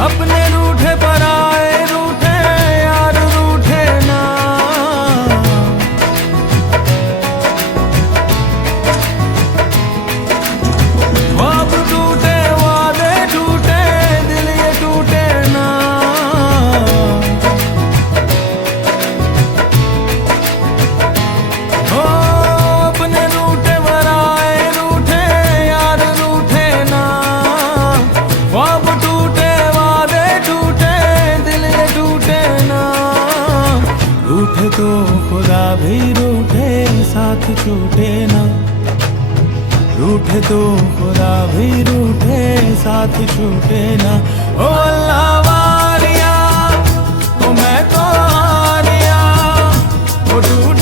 अपने रूठे पराए रूठे यार रूठे ना। ख्वाब टूटे वादे टूटे दिल ये टूटे ना। ओ अपने रूठे पराए रूठे यार रूठे ना। ख्वाब टूटे वादे टूटे दिल ये टूटे ना। रूठे तो खुदा भी रूठे साथ छूटे ना। रूठे तो खुदा भी रूठे साथ छूटे ना। ओ अल्लाह वारिया ओ मैं तो हारिया ओ